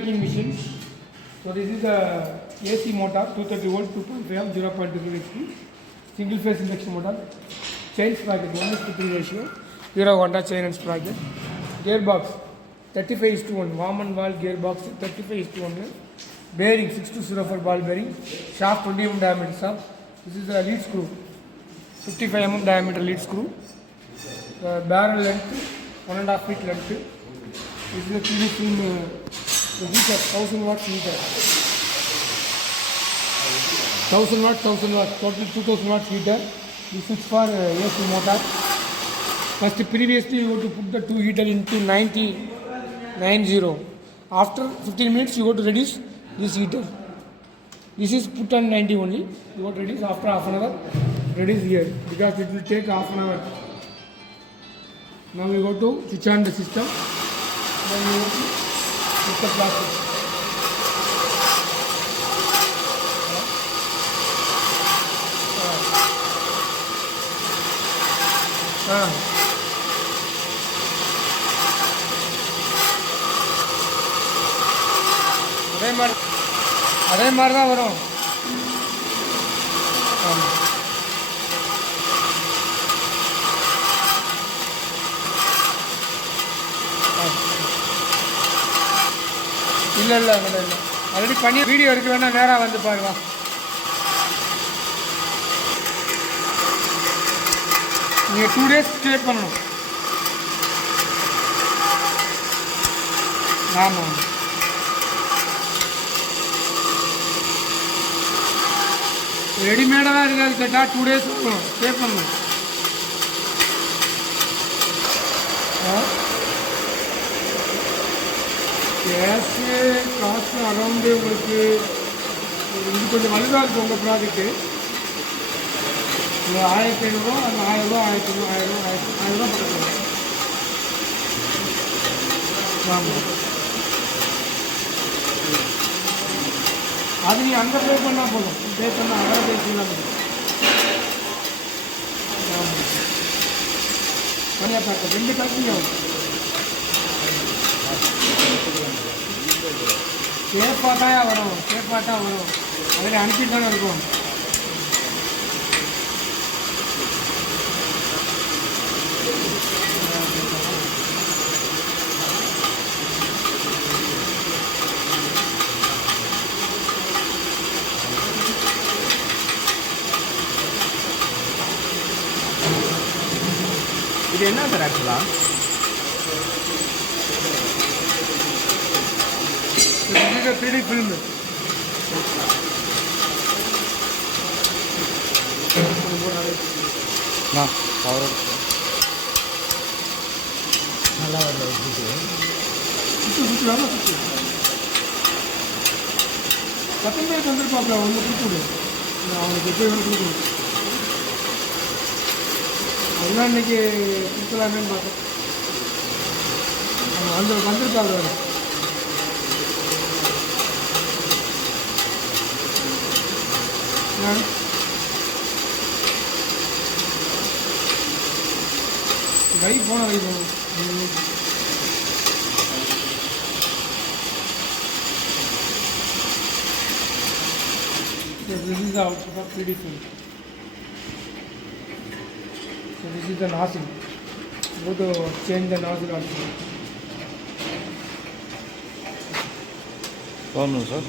Machines. So this is the AC motor, 230 volt, 2.5 amp, 0.2 HP, single phase induction motor, chain sprocket 1:3 ratio, Hero Honda chain and sprocket, gearbox 35:1, warm and valve gearbox 35:1, bearing 6204 ball bearing, shaft 20 mm diameter shaft. This is the lead screw, 55 mm diameter lead screw, barrel length 1.5 feet length. This is the 3D film heater, 1000 watts heater. 1000 watts, total 2000 watts heater. This is for AC motor. First, previously you have to put the two heater into 90. After 15 minutes you have to reduce this heater. This is put on 90 only. You have to reduce after half an hour. Reduce here because it will take half an hour. Now we go to switch on the system. Then we go to put the plastic. அதே மாதிரி தான் வரும். இல்லை already பண்ணி video இருக்கு, வேணா நேராக வந்து பாருங்க. நீங்கள் 2 days ஸ்டே பண்ணணும். ஆமாம், ரெடிமேடாக தான் இருக்காது. கேட்டால் 2 days ஸ்டே பண்ணணும். கேஷு காசு அரௌண்டு உங்களுக்கு இது கொஞ்சம் வலுவாக இருக்கும் உங்கள் ப்ராஜெக்ட்டு. இந்த 1500 அந்த 1000 1000 பக்கத்தில். ஆமாம், அது நீ அங்கே பே பண்ணால் போதும். பே பண்ணால் அங்கே பே பண்ணால் போதும். ஆமாம், தனியாக பேக்கப் 2 பேக்கிங் ஆகும். சேஃபாக தான் வரும். அதில் அனுப்பிட்டு தானே இருக்கும். இது என்ன சார் ஆக்சுவலாக? This is a 3D film. நல்லா வருது. பத்து பேருக்கு வந்துருப்பாப்ல, ஒன்று கொடுத்துடு. அவனுக்கு எப்போ வேணும் கொடுக்கணும். அதெல்லாம் இன்னைக்கு கொடுக்கலாமேன்னு பார்த்தேன். வந்திருப்பாங்க. வை போன So this is the output of 3D film. So this is the nozzle. Go to change the nozzle also. Sir.